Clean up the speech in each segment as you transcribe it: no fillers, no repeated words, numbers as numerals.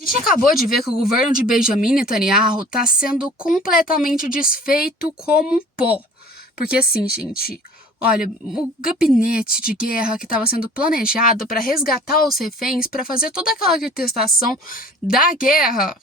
A gente acabou de ver que o governo de Benjamin Netanyahu está sendo completamente desfeito como um pó. Porque assim, gente, olha, o gabinete de guerra que estava sendo planejado para resgatar os reféns, para fazer toda aquela orquestração da guerra,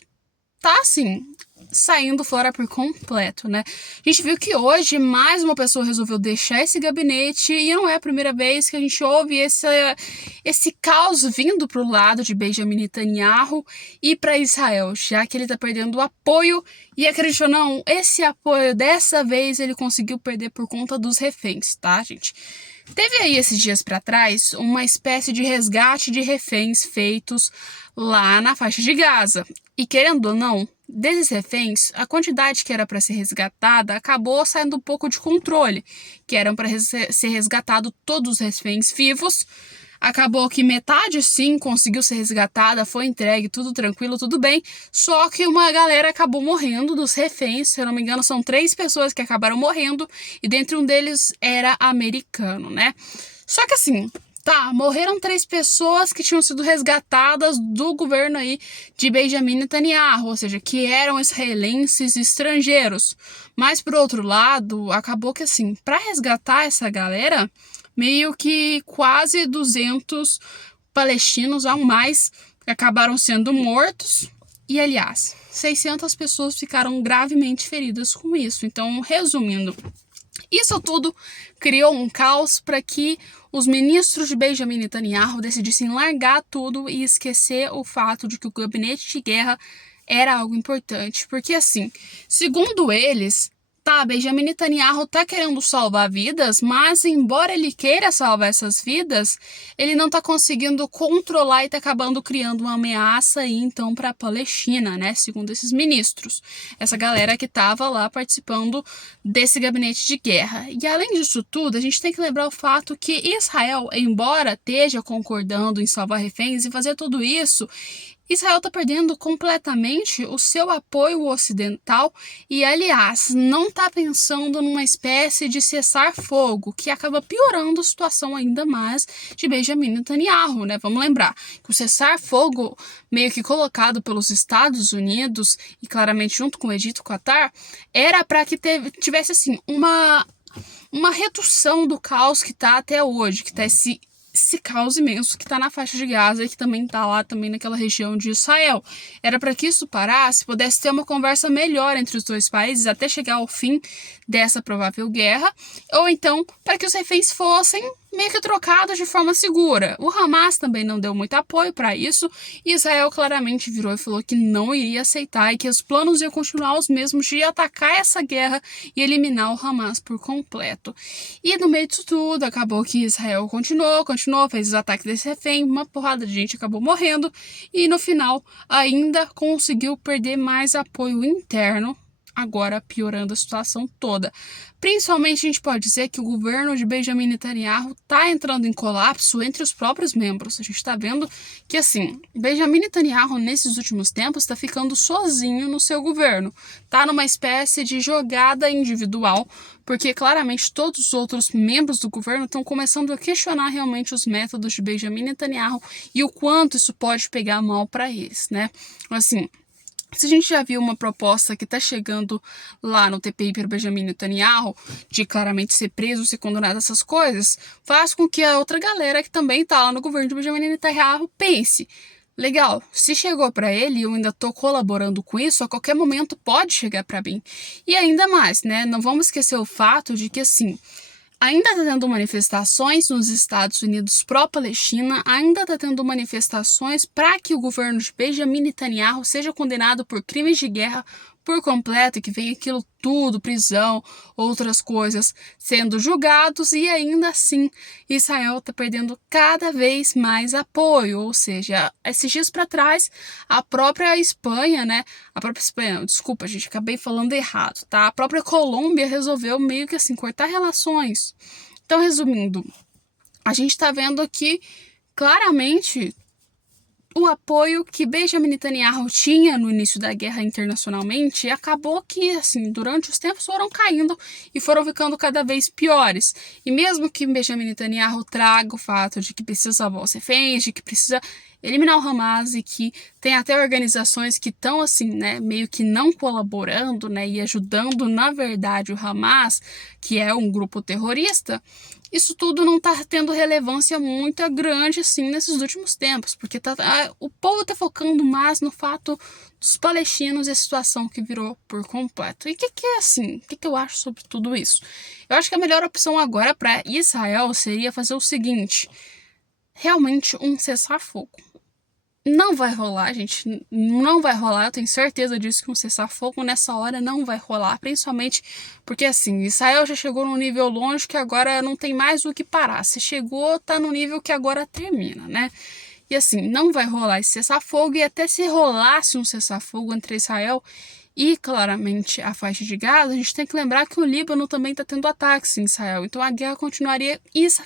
tá assim, saindo fora por completo, né? A gente viu que hoje mais uma pessoa resolveu deixar esse gabinete e não é a primeira vez que a gente ouve esse caos vindo pro lado de Benjamin Netanyahu e para Israel, já que ele tá perdendo o apoio e, acredite ou não, esse apoio dessa vez ele conseguiu perder por conta dos reféns, tá, gente? Teve aí esses dias para trás uma espécie de resgate de reféns feitos lá na faixa de Gaza. E querendo ou não, desses reféns, a quantidade que era para ser resgatada acabou saindo um pouco de controle, que eram para ser resgatado todos os reféns vivos. Acabou que metade sim conseguiu ser resgatada, foi entregue, tudo tranquilo, tudo bem. Só que uma galera acabou morrendo dos reféns, se eu não me engano, são 3 pessoas que acabaram morrendo, e dentre um deles era americano, né? Só que assim, tá, morreram 3 pessoas que tinham sido resgatadas do governo aí de Benjamin Netanyahu, ou seja, que eram israelenses estrangeiros. Mas por outro lado, acabou que assim, para resgatar essa galera, meio que quase 200 palestinos ao mais acabaram sendo mortos. E, aliás, 600 pessoas ficaram gravemente feridas com isso. Então, resumindo, isso tudo criou um caos para que os ministros de Benjamin Netanyahu decidissem largar tudo e esquecer o fato de que o gabinete de guerra era algo importante. Porque, assim, segundo eles, tá, Benjamin Netanyahu tá querendo salvar vidas, mas embora ele queira salvar essas vidas, ele não tá conseguindo controlar e tá acabando criando uma ameaça aí, então, para a Palestina, né, segundo esses ministros. Essa galera que tava lá participando desse gabinete de guerra. E além disso tudo, a gente tem que lembrar o fato que Israel, embora esteja concordando em salvar reféns e fazer tudo isso, Israel está perdendo completamente o seu apoio ocidental e, aliás, não está pensando numa espécie de cessar-fogo, que acaba piorando a situação ainda mais de Benjamin Netanyahu, né? Vamos lembrar que o cessar-fogo, meio que colocado pelos Estados Unidos e claramente junto com o Egito e o Qatar, era para que tivesse assim uma redução do caos que está até hoje, que está esse caos imenso que está na faixa de Gaza e que também está lá também naquela região de Israel. Era para que isso parasse, pudesse ter uma conversa melhor entre os dois países até chegar ao fim dessa provável guerra, ou então para que os reféns fossem meio que trocados de forma segura. O Hamas também não deu muito apoio para isso, e Israel claramente virou e falou que não iria aceitar e que os planos iam continuar os mesmos de atacar essa guerra e eliminar o Hamas por completo. E no meio disso tudo, acabou que Israel continuou, fez os ataques desse refém, uma porrada de gente acabou morrendo, e no final ainda conseguiu perder mais apoio interno, agora piorando a situação toda. Principalmente a gente pode dizer que o governo de Benjamin Netanyahu está entrando em colapso entre os próprios membros. A gente está vendo que, assim, Benjamin Netanyahu nesses últimos tempos está ficando sozinho no seu governo. Está numa espécie de jogada individual, porque claramente todos os outros membros do governo estão começando a questionar realmente os métodos de Benjamin Netanyahu e o quanto isso pode pegar mal para eles, né? Assim, se a gente já viu uma proposta que está chegando lá no TPI para Benjamin Netanyahu, de claramente ser preso, ser condenado, essas coisas, faz com que a outra galera que também está lá no governo de Benjamin Netanyahu pense: legal, se chegou para ele e eu ainda estou colaborando com isso, a qualquer momento pode chegar para mim. E ainda mais, né? Não vamos esquecer o fato de que, assim, ainda está tendo manifestações nos Estados Unidos pró-Palestina, ainda está tendo manifestações para que o governo de Benjamin Netanyahu seja condenado por crimes de guerra por completo, e que vem aquilo tudo, prisão, outras coisas sendo julgados, e ainda assim Israel está perdendo cada vez mais apoio. Ou seja, esses dias para trás, a própria Espanha, né? A própria Espanha, desculpa, gente, acabei falando errado, tá? A própria Colômbia resolveu meio que assim cortar relações. Então, resumindo, a gente está vendo aqui claramente o apoio que Benjamin Netanyahu tinha no início da guerra internacionalmente acabou que, assim, durante os tempos foram caindo e foram ficando cada vez piores. E mesmo que Benjamin Netanyahu traga o fato de que precisa salvar os reféns, de que precisa eliminar o Hamas e que tem até organizações que estão assim, né, meio que não colaborando, né, e ajudando, na verdade, o Hamas, que é um grupo terrorista, isso tudo não está tendo relevância muito grande assim nesses últimos tempos, porque o povo está focando mais no fato dos palestinos e a situação que virou por completo. E o que é assim? O que eu acho sobre tudo isso? Eu acho que a melhor opção agora para Israel seria fazer o seguinte: realmente um cessar-fogo. Não vai rolar, gente, não vai rolar, eu tenho certeza disso, que um cessar-fogo nessa hora não vai rolar, principalmente porque, assim, Israel já chegou num nível longe que agora não tem mais o que parar, se chegou, tá no nível que agora termina, né? E assim, não vai rolar esse cessar-fogo, e até se rolasse um cessar-fogo entre Israel e, claramente, a faixa de Gaza, a gente tem que lembrar que o Líbano também está tendo ataques em Israel, então a guerra continuaria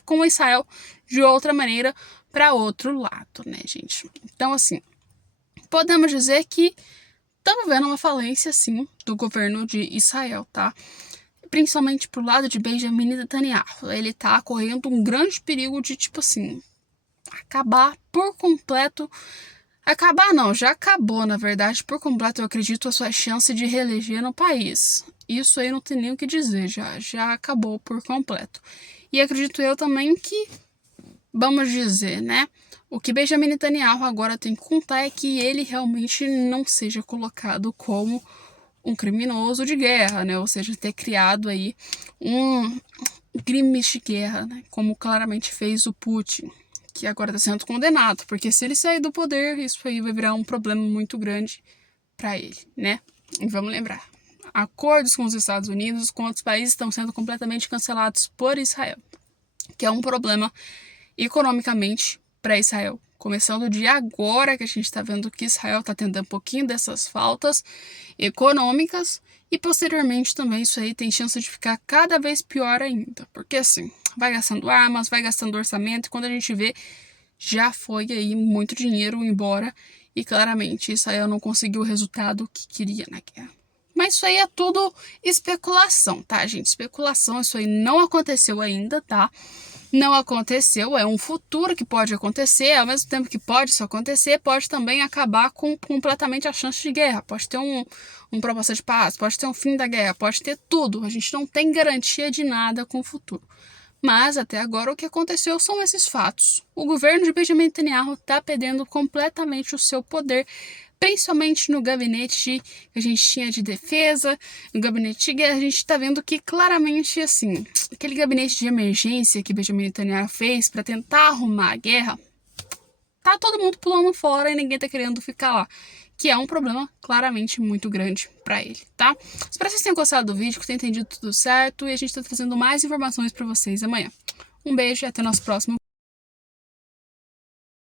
com Israel de outra maneira, para outro lado, né, gente? Então, assim, podemos dizer que estamos vendo uma falência, sim, do governo de Israel, tá? Principalmente pro lado de Benjamin Netanyahu. Ele tá correndo um grande perigo de, tipo assim, acabar por completo. Acabar não, já acabou, na verdade, por completo, eu acredito, a sua chance de reeleger no país. Isso aí não tem nem o que dizer, já acabou por completo. E acredito eu também que, vamos dizer, né? O que Benjamin Netanyahu agora tem que contar é que ele realmente não seja colocado como um criminoso de guerra, né? Ou seja, ter criado aí um crime de guerra, né? Como claramente fez o Putin, que agora está sendo condenado, porque se ele sair do poder, isso aí vai virar um problema muito grande para ele, né? E vamos lembrar, acordos com os Estados Unidos, com outros países, estão sendo completamente cancelados por Israel, que é um problema economicamente para Israel. Começando de agora, que a gente está vendo que Israel está tendo um pouquinho dessas faltas econômicas, e posteriormente também isso aí tem chance de ficar cada vez pior ainda, porque assim, vai gastando armas, vai gastando orçamento, e quando a gente vê, já foi aí muito dinheiro embora, e claramente Israel não conseguiu o resultado que queria na guerra. Mas isso aí é tudo especulação, tá, gente? Especulação, isso aí não aconteceu ainda, tá? Não aconteceu, é um futuro que pode acontecer, ao mesmo tempo que pode isso acontecer, pode também acabar com completamente a chance de guerra, pode ter um proposta de paz, pode ter um fim da guerra, pode ter tudo, a gente não tem garantia de nada com o futuro. Mas até agora o que aconteceu são esses fatos. O governo de Benjamin Netanyahu está perdendo completamente o seu poder, principalmente no gabinete que a gente tinha de defesa, no gabinete de guerra, a gente está vendo que claramente, assim, aquele gabinete de emergência que Benjamin Netanyahu fez para tentar arrumar a guerra, tá todo mundo pulando fora e ninguém tá querendo ficar lá, que é um problema claramente muito grande para ele, tá? Espero que vocês tenham gostado do vídeo, que tenham entendido tudo certo, e a gente tá trazendo mais informações para vocês amanhã. Um beijo e até o nosso próximo